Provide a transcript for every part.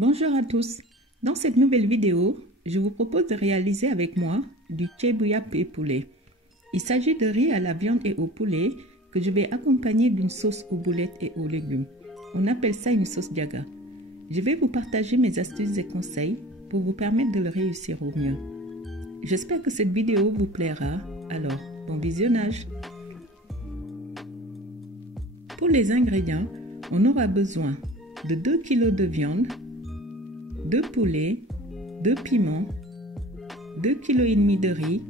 Bonjour à tous. Dans cette nouvelle vidéo, je vous propose de réaliser avec moi du ceebu-yàpp et poulet. Il s'agit de riz à la viande et au poulet que je vais accompagner d'une sauce aux boulettes et aux légumes. On appelle ça une sauce jaga. Je vais vous partager mes astuces et conseils pour vous permettre de le réussir au mieux. J'espère que cette vidéo vous plaira. Alors, bon visionnage. Pour les ingrédients, on aura besoin de 2 kg de viande, 2 poulets, 2 piments, 2,5 kg de riz,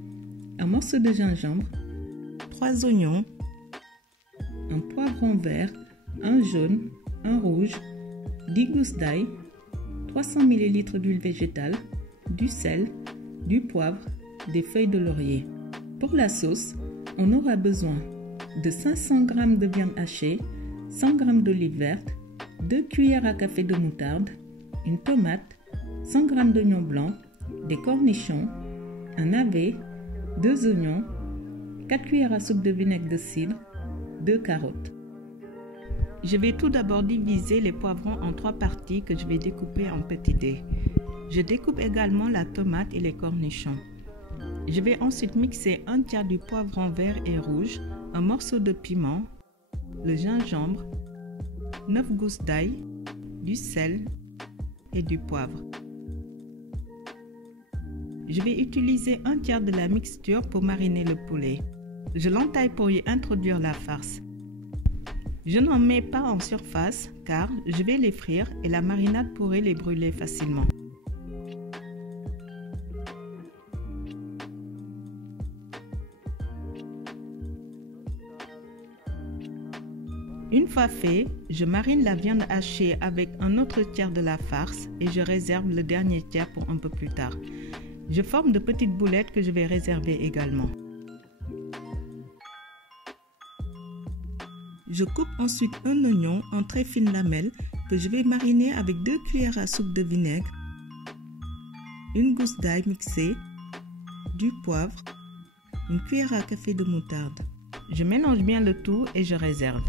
un morceau de gingembre, 3 oignons, un poivron vert, un jaune, un rouge, 10 gousses d'ail, 300 ml d'huile végétale, du sel, du poivre, des feuilles de laurier. Pour la sauce, on aura besoin de 500 g de viande hachée, 100 g d'olive verte, 2 cuillères à café de moutarde, une tomate, 100 g d'oignons blancs, des cornichons, un navet, 2 oignons, 4 cuillères à soupe de vinaigre de cidre, 2 carottes. Je vais tout d'abord diviser les poivrons en 3 parties que je vais découper en petits dés. Je découpe également la tomate et les cornichons. Je vais ensuite mixer un tiers du poivron vert et rouge, un morceau de piment, le gingembre, 9 gousses d'ail, du sel et du poivre. Je vais utiliser un tiers de la mixture pour mariner le poulet. Je l'entaille pour y introduire la farce. Je n'en mets pas en surface car je vais les frire et la marinade pourrait les brûler facilement. Une fois fait, je marine la viande hachée avec un autre tiers de la farce et je réserve le dernier tiers pour un peu plus tard. Je forme de petites boulettes que je vais réserver également. Je coupe ensuite un oignon en très fines lamelles que je vais mariner avec 2 cuillères à soupe de vinaigre, une gousse d'ail mixée, du poivre, une cuillère à café de moutarde. Je mélange bien le tout et je réserve.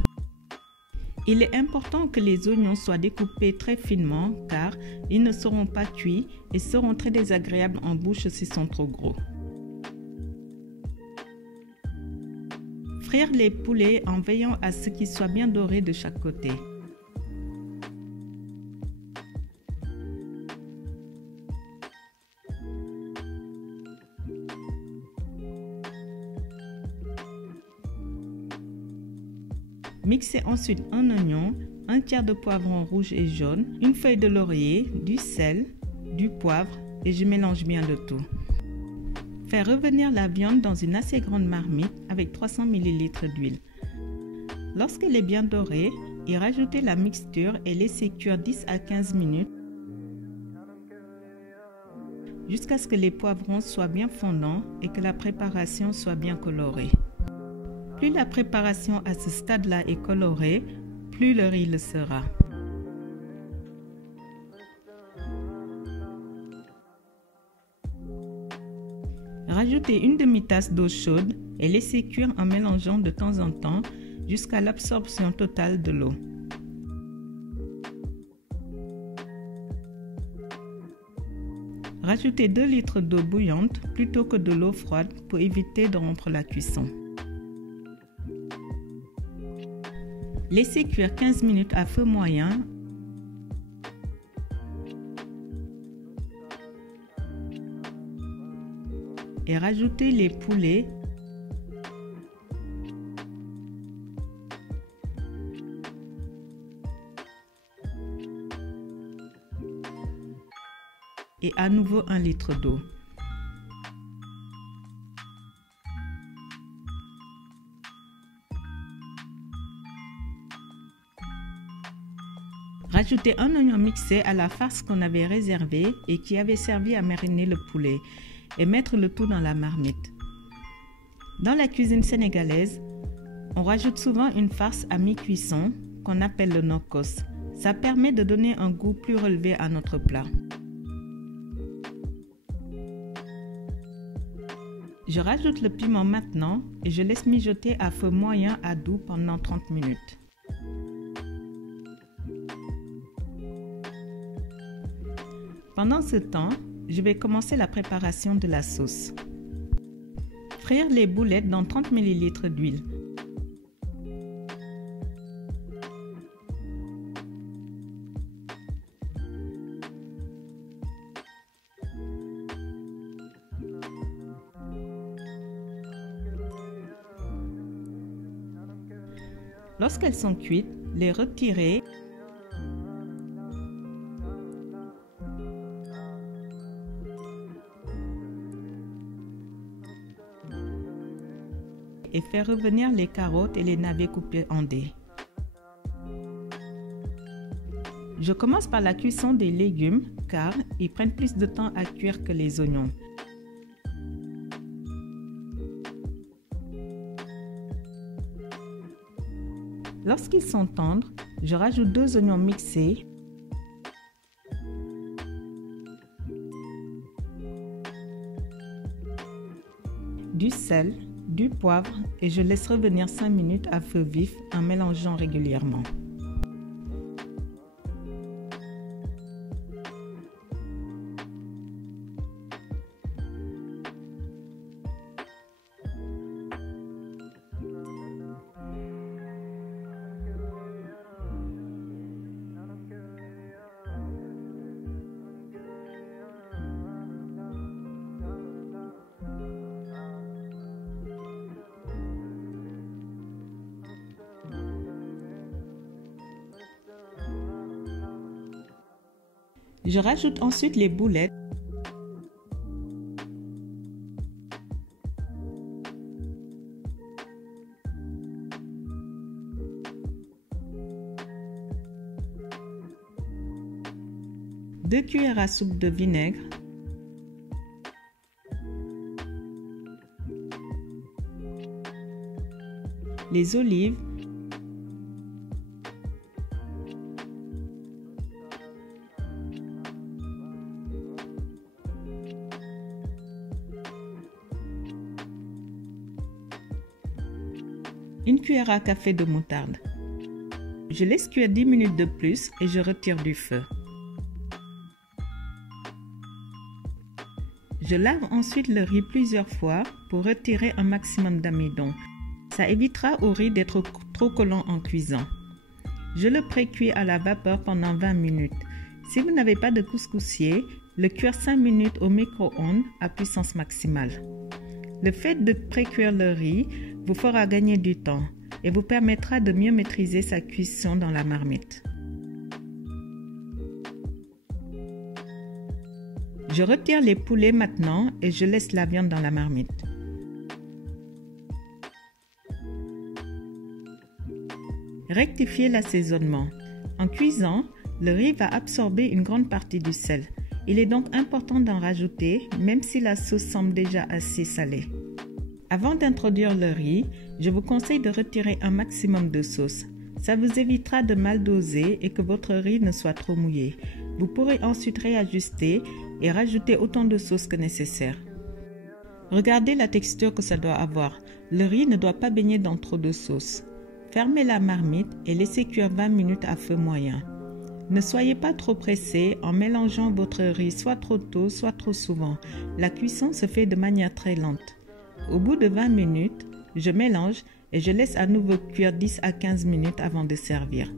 Il est important que les oignons soient découpés très finement car ils ne seront pas cuits et seront très désagréables en bouche s'ils sont trop gros. Frire les poulets en veillant à ce qu'ils soient bien dorés de chaque côté. Mixez ensuite un oignon, un tiers de poivron rouge et jaune, une feuille de laurier, du sel, du poivre et je mélange bien le tout. Faire revenir la viande dans une assez grande marmite avec 300 ml d'huile. Lorsqu'elle est bien dorée, y rajouter la mixture et laisser cuire 10 à 15 minutes jusqu'à ce que les poivrons soient bien fondants et que la préparation soit bien colorée. Plus la préparation à ce stade-là est colorée, plus le riz le sera. Rajoutez une demi-tasse d'eau chaude et laissez cuire en mélangeant de temps en temps jusqu'à l'absorption totale de l'eau. Rajoutez 2 litres d'eau bouillante plutôt que de l'eau froide pour éviter de rompre la cuisson. Laissez cuire 15 minutes à feu moyen. Et rajoutez les poulets. Et à nouveau 1 litre d'eau. Rajoutez un oignon mixé à la farce qu'on avait réservée et qui avait servi à mariner le poulet et mettre le tout dans la marmite. Dans la cuisine sénégalaise, on rajoute souvent une farce à mi-cuisson qu'on appelle le nokos. Ça permet de donner un goût plus relevé à notre plat. Je rajoute le piment maintenant et je laisse mijoter à feu moyen à doux pendant 30 minutes. Pendant ce temps, je vais commencer la préparation de la sauce. Frire les boulettes dans 30 ml d'huile. Lorsqu'elles sont cuites, les retirer et faire revenir les carottes et les navets coupés en dés. Je commence par la cuisson des légumes car ils prennent plus de temps à cuire que les oignons. Lorsqu'ils sont tendres, je rajoute 2 oignons mixés, du sel, du poivre et je laisse revenir 5 minutes à feu vif en mélangeant régulièrement. Je rajoute ensuite les boulettes. Deux cuillères à soupe de vinaigre. Les olives. Une cuillère à café de moutarde. Je laisse cuire 10 minutes de plus et je retire du feu. Je lave ensuite le riz plusieurs fois pour retirer un maximum d'amidon. Ça évitera au riz d'être trop collant en cuisant. Je le pré-cuis à la vapeur pendant 20 minutes. Si vous n'avez pas de couscoussier, le cuire 5 minutes au micro-ondes à puissance maximale. Le fait de pré-cuire le riz vous fera gagner du temps et vous permettra de mieux maîtriser sa cuisson dans la marmite. Je retire les poulets maintenant et je laisse la viande dans la marmite. Rectifiez l'assaisonnement. En cuisant, le riz va absorber une grande partie du sel. Il est donc important d'en rajouter, même si la sauce semble déjà assez salée. Avant d'introduire le riz, je vous conseille de retirer un maximum de sauce. Ça vous évitera de mal doser et que votre riz ne soit trop mouillé. Vous pourrez ensuite réajuster et rajouter autant de sauce que nécessaire. Regardez la texture que ça doit avoir. Le riz ne doit pas baigner dans trop de sauce. Fermez la marmite et laissez cuire 20 minutes à feu moyen. Ne soyez pas trop pressé en mélangeant votre riz soit trop tôt, soit trop souvent. La cuisson se fait de manière très lente. Au bout de 20 minutes, je mélange et je laisse à nouveau cuire 10 à 15 minutes avant de servir.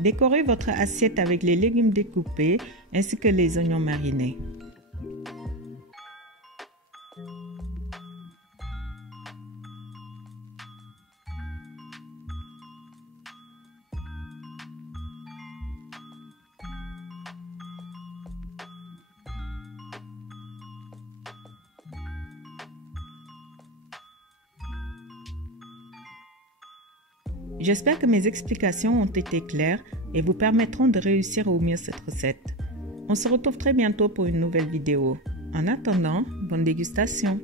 Décorez votre assiette avec les légumes découpés ainsi que les oignons marinés. J'espère que mes explications ont été claires et vous permettront de réussir au mieux cette recette. On se retrouve très bientôt pour une nouvelle vidéo. En attendant, bonne dégustation!